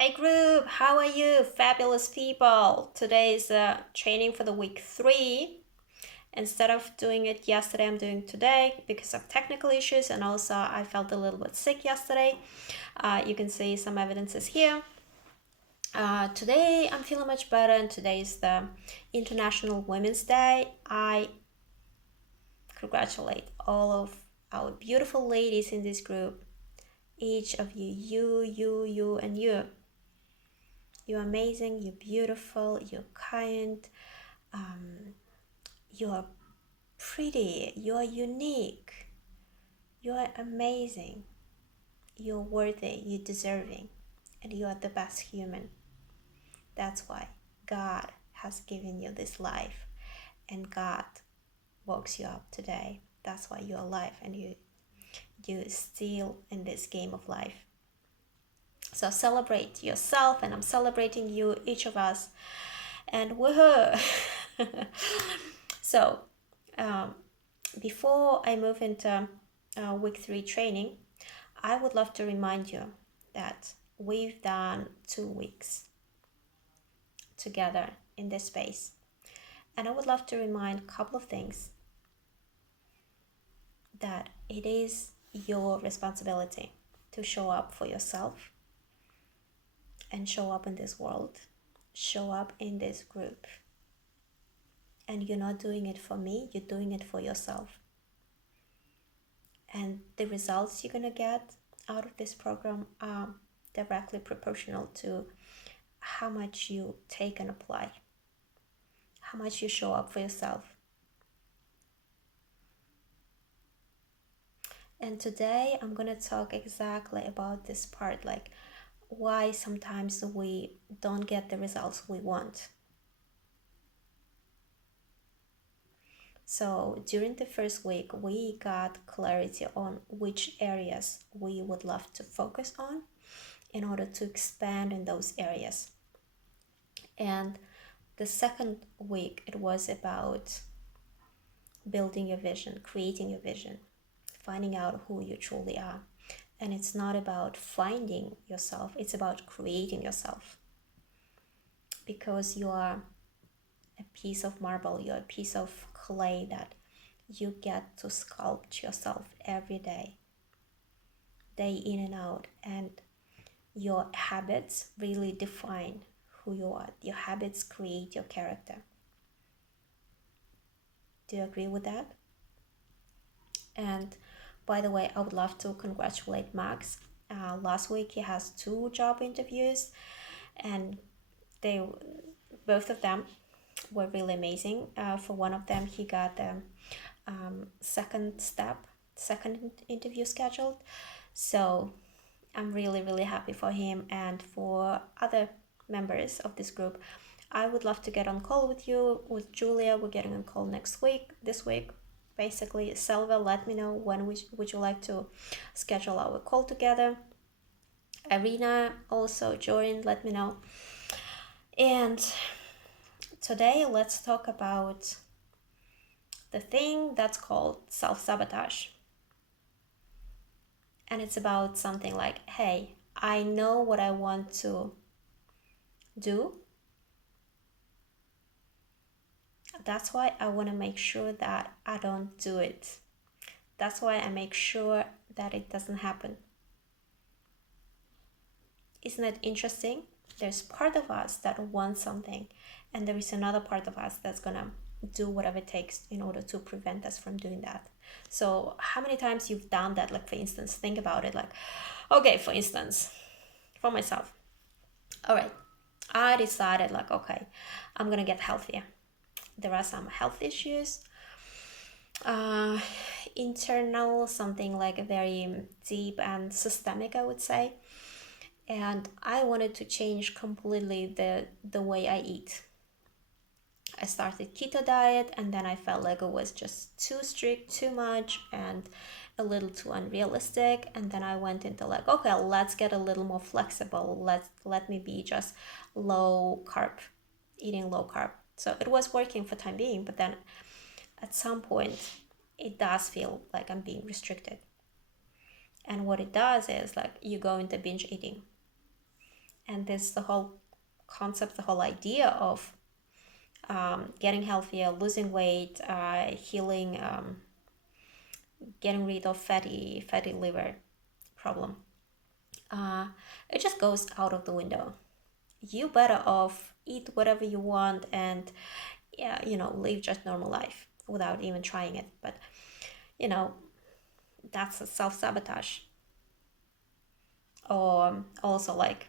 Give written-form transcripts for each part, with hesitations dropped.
Hey group, how are you? Fabulous people. Today is training for the week 3. Instead of doing it yesterday, I'm doing today because of technical issues, and also I felt a little bit sick yesterday. You can see some evidences here. Today I'm feeling much better, and today is the International Women's Day. I congratulate all of our beautiful ladies in this group. Each of you, and you. You're amazing, you're beautiful, you're kind, you're pretty, you're unique, you're amazing, you're worthy, you're deserving, and you are the best human. That's why God has given you this life, and God woke you up today. That's why you're alive, and you still in this game of life. So celebrate yourself, and I'm celebrating you, each of us, and woohoo! So before I move into week 3 training, I would love to remind you that we've done 2 weeks together in this space, and I would love to remind a couple of things. That it is your responsibility to show up for yourself and show up in this world, show up in this group. And you're not doing it for me, you're doing it for yourself. And the results you're gonna get out of this program are directly proportional to how much you take and apply, how much you show up for yourself. And today I'm gonna talk exactly about this part, like why sometimes we don't get the results we want. So during the first week, we got clarity on which areas we would love to focus on in order to expand in those areas. And the second week, it was about building your vision, creating your vision, finding out who you truly are. And it's not about finding yourself, it's about creating yourself. Because you are a piece of marble, you're a piece of clay that you get to sculpt yourself every day, day in and out. And your habits really define who you are. Your habits create your character. Do you agree with that? And by the way, I would love to congratulate Max. Last week he has 2 job interviews, and both of them were really amazing. For one of them, he got the second interview scheduled. So I'm really happy for him, and for other members of this group. I would love to get on call with you, with Julia. We're getting on call this week. Basically, Selva, let me know when would you like to schedule our call together. Irina, also join, let me know. And today, let's talk about the thing that's called self-sabotage. And it's about something like, hey, I know what I want to do. That's why I want to make sure that I don't do it. That's why I make sure that it doesn't happen. Isn't it interesting? There's part of us that wants something, and there is another part of us that's gonna do whatever it takes in order to prevent us from doing that. So how many times you've done that? Like, for instance, think about it. Like, okay, for instance, for myself, all right, I decided like, okay, I'm gonna get healthier. There are some health issues, internal, something like very deep and systemic, I would say. And I wanted to change completely the way I eat. I started keto diet, and then I felt like it was just too strict, too much, and a little too unrealistic. And then I went into like, okay, let's get a little more flexible. Let me be just low carb, eating low carb. So it was working for time being, but then at some point it does feel like I'm being restricted. And what it does is like you go into binge eating. And this the whole concept, the whole idea of getting healthier, losing weight, healing, getting rid of fatty liver problem. It just goes out of the window. You better off eat whatever you want and yeah, live just normal life without even trying it. But you know, that's a self-sabotage. Or also like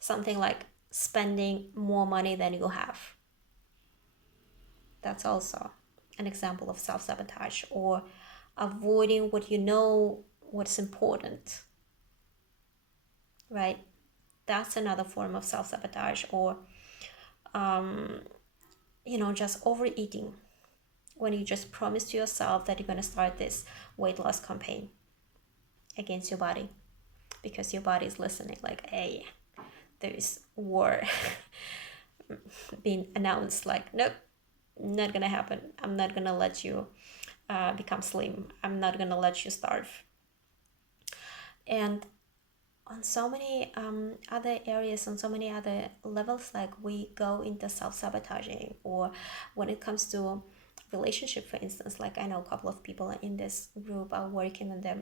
something like spending more money than you have. That's also an example of self-sabotage. Or avoiding what you know what's important, right? That's another form of self-sabotage. Or just overeating when you just promise to yourself that you're going to start this weight loss campaign against your body, because your body is listening like, hey, there's war being announced, like, nope, not gonna happen. I'm not gonna let you become slim. I'm not gonna let you starve. And on so many other areas, on so many other levels, like we go into self-sabotaging. Or when it comes to relationship, for instance, like I know a couple of people in this group are working on their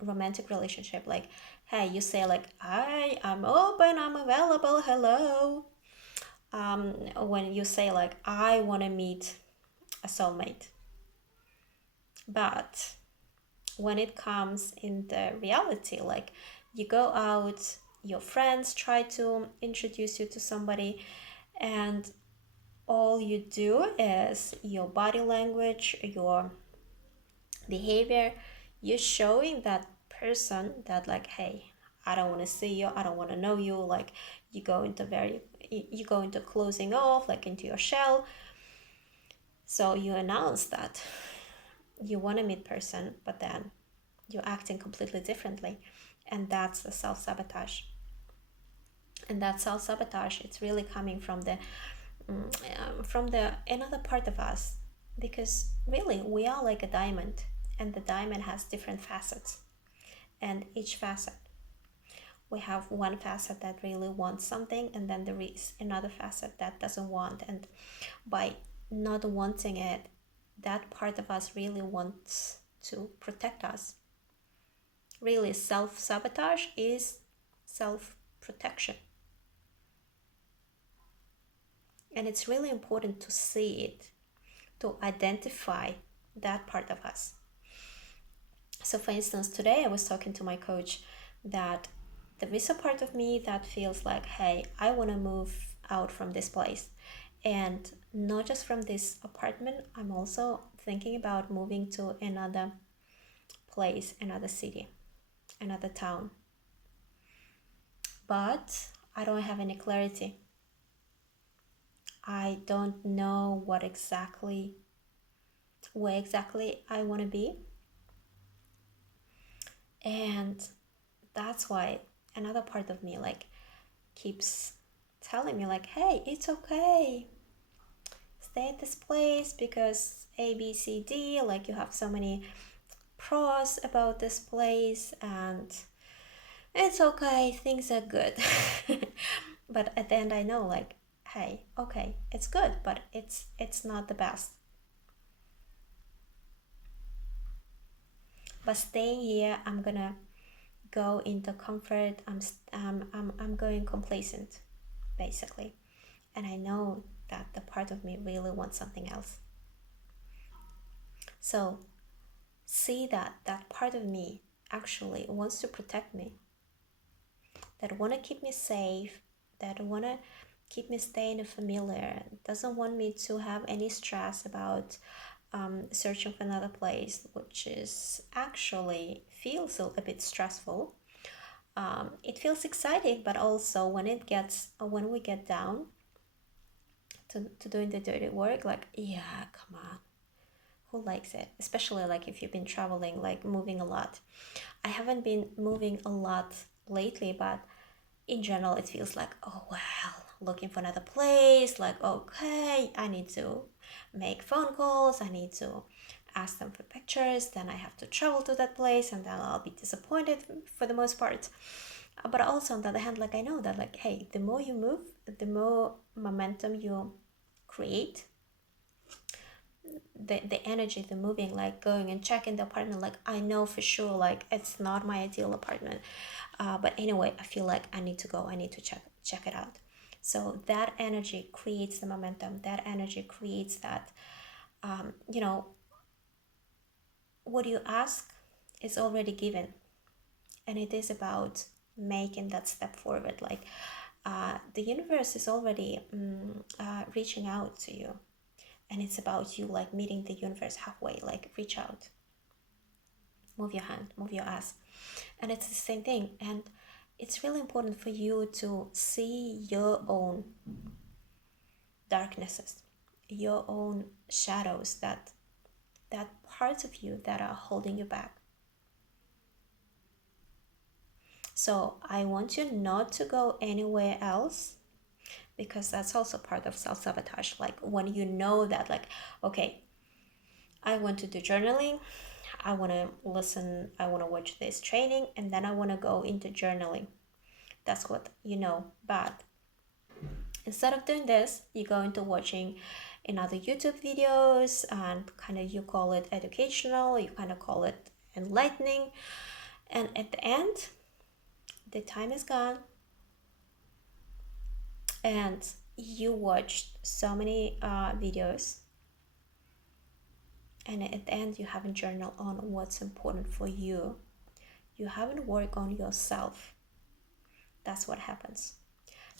romantic relationship. Like, hey, you say like, I'm open, I'm available, hello. When you say like, I want to meet a soulmate, but when it comes in the reality, like you go out, your friends try to introduce you to somebody, and all you do is your body language, your behavior, you're showing that person that like, hey, I don't want to see you, I don't want to know you. Like you go into closing off, like into your shell. So you announce that you want to meet person, but then you're acting completely differently. And that's the self-sabotage. And that self-sabotage, it's really coming from the another part of us, because really we are like a diamond, and the diamond has different facets. And each facet, we have one facet that really wants something, and then there is another facet that doesn't want. And by not wanting it, that part of us really wants to protect us. Really, self-sabotage is self-protection. And it's really important to see it, to identify that part of us. So for instance, today I was talking to my coach that there is a part of me that feels like, hey, I want to move out from this place. And not just from this apartment, I'm also thinking about moving to another place, another city, another town. But I don't have any clarity. I don't know where exactly I want to be. And that's why another part of me like keeps telling me like, hey, it's okay, stay at this place because A, B, C, D, like you have so many pros about this place, and it's okay, things are good. But at the end I know like, hey, okay, it's good, but it's not the best. But staying here, I'm gonna go into comfort. I'm going complacent, basically. And I know that the part of me really wants something else. So see that part of me actually wants to protect me, that want to keep me safe, that want to keep me staying familiar, doesn't want me to have any stress about searching for another place, which is actually feels a bit stressful. It feels exciting, but also when we get down to doing the dirty work, like, yeah, come on, who likes it? Especially like if you've been traveling, like moving a lot. I haven't been moving a lot lately, but in general it feels like, oh well, looking for another place, like, okay, I need to make phone calls, I need to ask them for pictures, then I have to travel to that place, and then I'll be disappointed for the most part. But also on the other hand, like I know that, like, hey, the more you move, the more momentum you create. The energy, the moving, like going and checking the apartment, like I know for sure like it's not my ideal apartment, but anyway I feel like I need to go, I need to check it out. So that energy creates the momentum, that energy creates that, you know, what you ask is already given, and it is about making that step forward. Like the universe is already reaching out to you, and it's about you like meeting the universe halfway, like reach out, move your hand, move your ass. And it's the same thing. And it's really important for you to see your own darknesses, your own shadows, that parts of you that are holding you back. So I want you not to go anywhere else, because that's also part of self-sabotage. Like when you know that, like, okay, I want to do journaling, I want to listen, I want to watch this training, and then I want to go into journaling. That's what you know. But instead of doing this, you go into watching another YouTube videos, and kind of you call it educational, you kind of call it enlightening, and at the end, the time is gone, and you watched so many videos, and at the end, you haven't journaled on what's important for you. You haven't worked on yourself. That's what happens.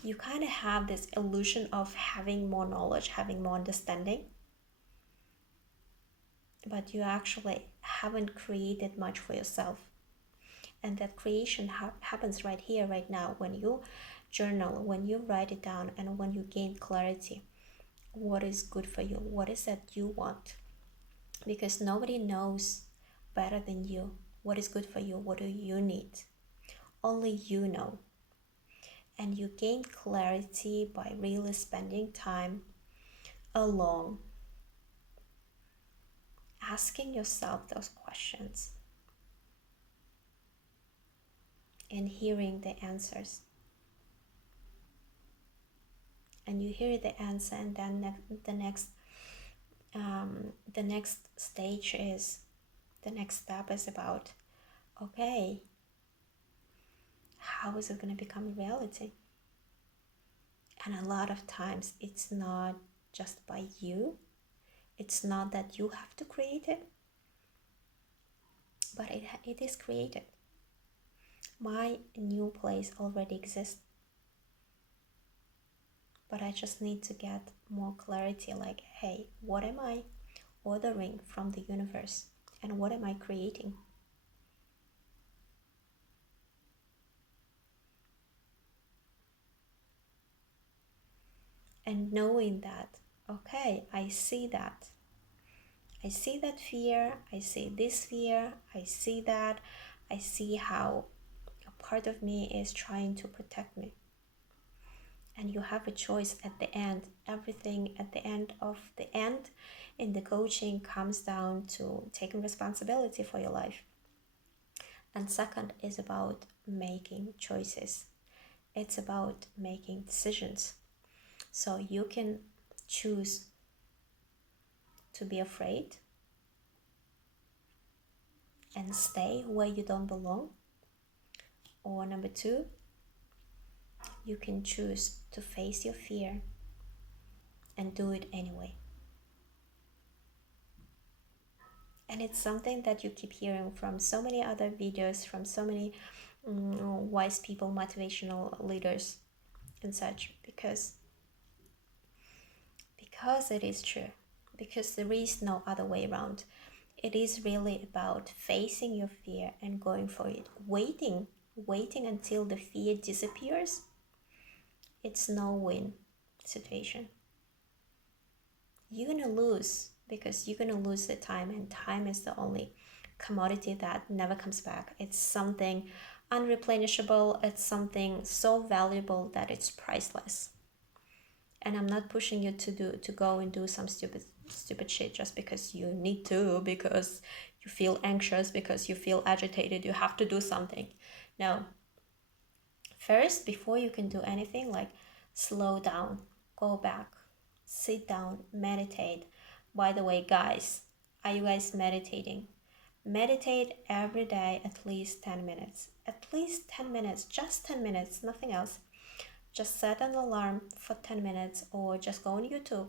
You kind of have this illusion of having more knowledge, having more understanding, but you actually haven't created much for yourself. And that creation happens right here, right now, when you journal, when you write it down, and when you gain clarity. What is good for you? What is that you want? Because nobody knows better than you what is good for you. What do you need? Only you know. And you gain clarity by really spending time alone, asking yourself those questions and hearing the answers. And you hear the answer, and then the next stage is, the next step is about, okay, how is it going to become a reality? And a lot of times it's not just by you, it's not that you have to create it, but it is created. My new place already exists, but I just need to get more clarity, like, hey, what am I ordering from the universe, and what am I creating? And knowing that, okay, I see that fear, I see this fear, I see that, I see how a part of me is trying to protect me. And you have a choice at the end. Everything at the end of the end in the coaching comes down to taking responsibility for your life. And second is about making choices. It's about making decisions. So you can choose to be afraid and stay where you don't belong. Or number two, you can choose to face your fear and do it anyway. And it's something that you keep hearing from so many other videos, from so many wise people, motivational leaders and such, because it is true, because there is no other way around. It is really about facing your fear and going for it. Waiting until the fear disappears, it's no win situation. You're gonna lose, because you're gonna lose the time, and time is the only commodity that never comes back. It's something unreplenishable, it's something so valuable that it's priceless. And I'm not pushing you to go and do some stupid shit just because you need to, because you feel anxious, because you feel agitated, you have to do something. No, First, before you can do anything, like slow down, go back, sit down, meditate. By the way, guys, are you guys meditating? Meditate every day at least 10 minutes. At least 10 minutes, just 10 minutes, nothing else. Just set an alarm for 10 minutes or just go on YouTube.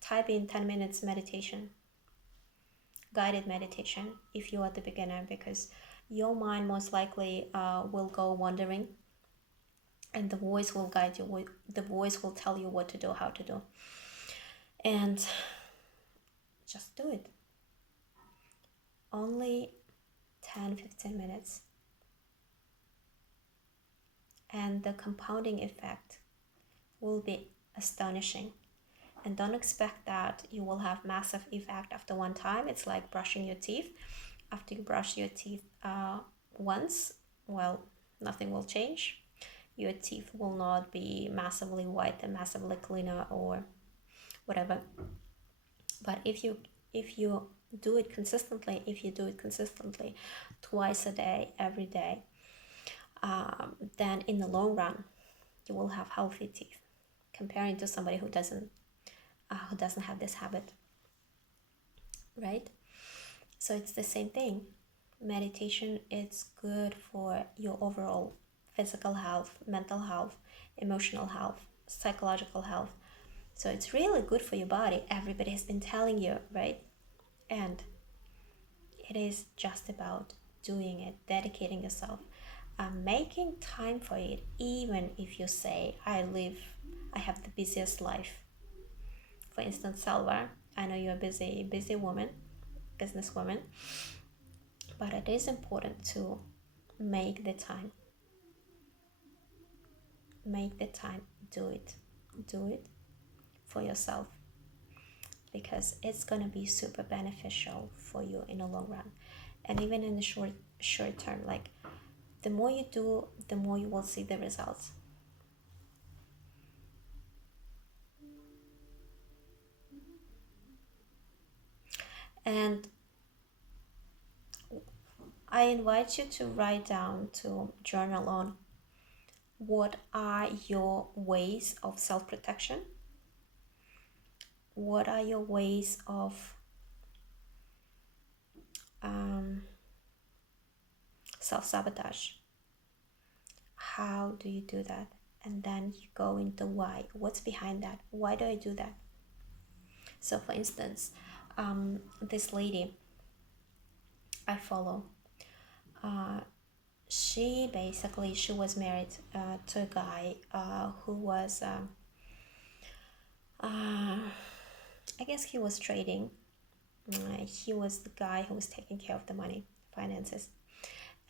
Type in 10 minutes meditation, guided meditation if you are the beginner, because your mind most likely will go wandering, and the voice will guide you. The voice will tell you what to do, how to do. And just do it. Only 10-15 minutes. And the compounding effect will be astonishing. And don't expect that you will have massive effect after one time. It's like brushing your teeth. After you brush your teeth once, well, nothing will change. Your teeth will not be massively white and massively cleaner or whatever. But if you do it consistently, twice a day, every day, then in the long run, you will have healthy teeth, comparing to somebody who doesn't have this habit, right? So it's the same thing. Meditation is good for your overall physical health, mental health, emotional health, psychological health. So it's really good for your body. Everybody has been telling you, right? And it is just about doing it, dedicating yourself, making time for it. Even if you say, I have the busiest life. For instance, Salva, I know you're a busy woman, businesswoman, but it is important to make the time. Make the time. Do it for yourself, because it's going to be super beneficial for you in the long run. And even in the short term, like the more you do, the more you will see the results. And I invite you to write down, to journal on what are your ways of self-protection, what are your ways of self-sabotage. How do you do that? And then you go into why. What's behind that? Why do I do that? So for instance, this lady I follow, she was married to a guy who was I guess he was trading. He was the guy who was taking care of the money, finances.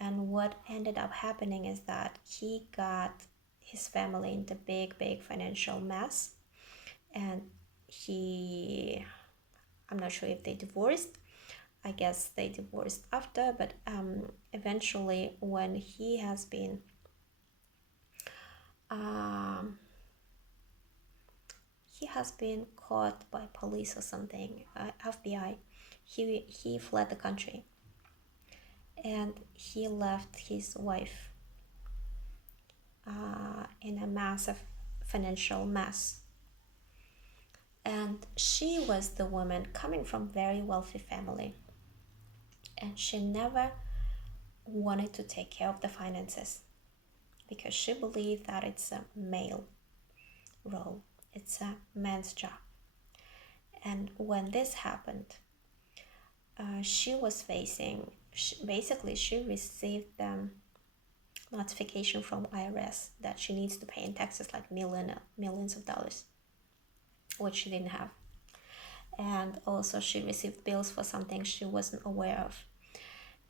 And what ended up happening is that he got his family into big financial mess. And I'm not sure if they divorced. I guess they divorced after, but eventually when he has been caught by police or something, FBI, he fled the country, and he left his wife in a massive financial mess. And she was the woman coming from very wealthy family, and she never wanted to take care of the finances because she believed that it's a male role, it's a man's job. And when this happened, she received notification from IRS that she needs to pay in taxes like millions of dollars, which she didn't have. And also she received bills for something she wasn't aware of.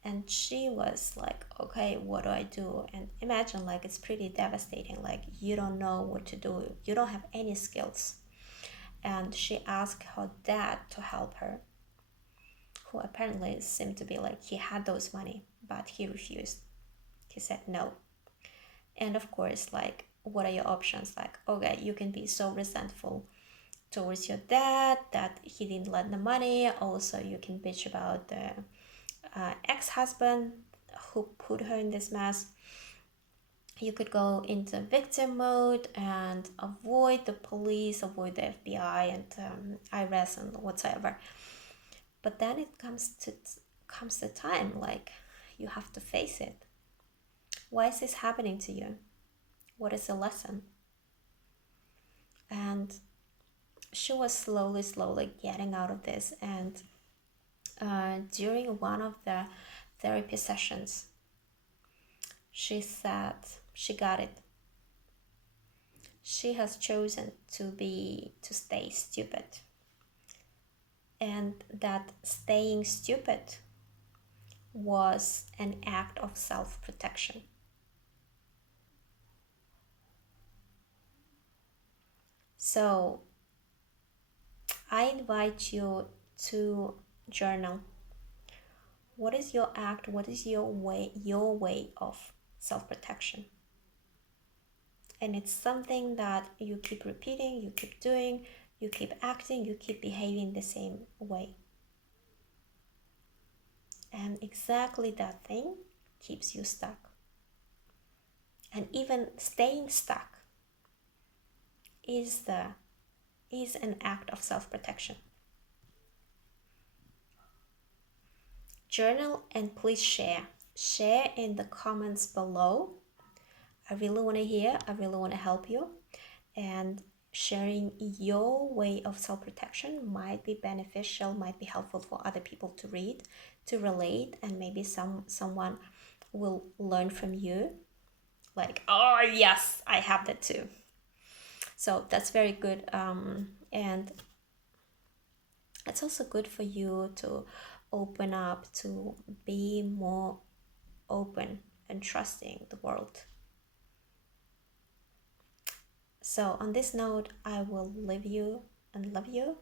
And she was like, okay, what do I do? And imagine, like, it's pretty devastating. Like, you don't know what to do. You don't have any skills. And she asked her dad to help her, who apparently seemed to be like, he had those money, but he refused. He said no. And of course, like, what are your options? Like, okay, you can be so resentful towards your dad that he didn't lend the money. Also, you can bitch about the ex-husband who put her in this mess. You could go into victim mode and avoid the police, avoid the FBI and IRS and whatsoever. But then it comes the time, like, you have to face it. Why is this happening to you? What is the lesson? And she was slowly getting out of this. And during one of the therapy sessions, she said she got it. She has chosen to stay stupid, and that staying stupid was an act of self-protection. So I invite you to journal. What is your act? What is your way of self-protection? And it's something that you keep repeating, you keep doing, you keep acting, you keep behaving the same way. And exactly that thing keeps you stuck. And even staying stuck is an act of self-protection. Journal, and please share in the comments below. I really want to hear, I really want to help you, and sharing your way of self-protection might be beneficial, might be helpful for other people to read, to relate, and maybe someone will learn from you, like, oh yes, I have that too. So that's very good. And it's also good for you to open up, to be more open and trusting the world. So on this note, I will leave you and love you.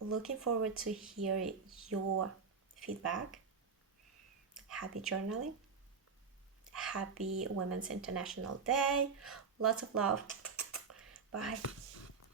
Looking forward to hear your feedback. Happy journaling. Happy Women's International Day. Lots of love. Bye.